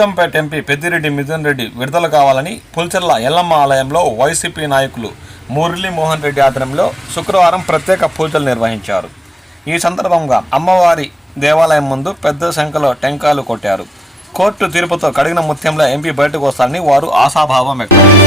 భోజంపేట MP Peddireddy Mithun Reddy విడుదల కావాలని పుల్చెర్ల ఎల్లమ్మ ఆలయంలో వైసీపీ నాయకులు మురళీమోహన్ రెడ్డి ఆధ్వర్యంలో శుక్రవారం ప్రత్యేక పూజలు నిర్వహించారు. ఈ సందర్భంగా అమ్మవారి దేవాలయం ముందు పెద్ద సంఖ్యలో టెంకాయలు కొట్టారు. కోర్టు తీర్పుతో కడిగిన ముత్యంలో ఎంపీ బయటకు వస్తారని వారు ఆశాభావం వ్యక్తం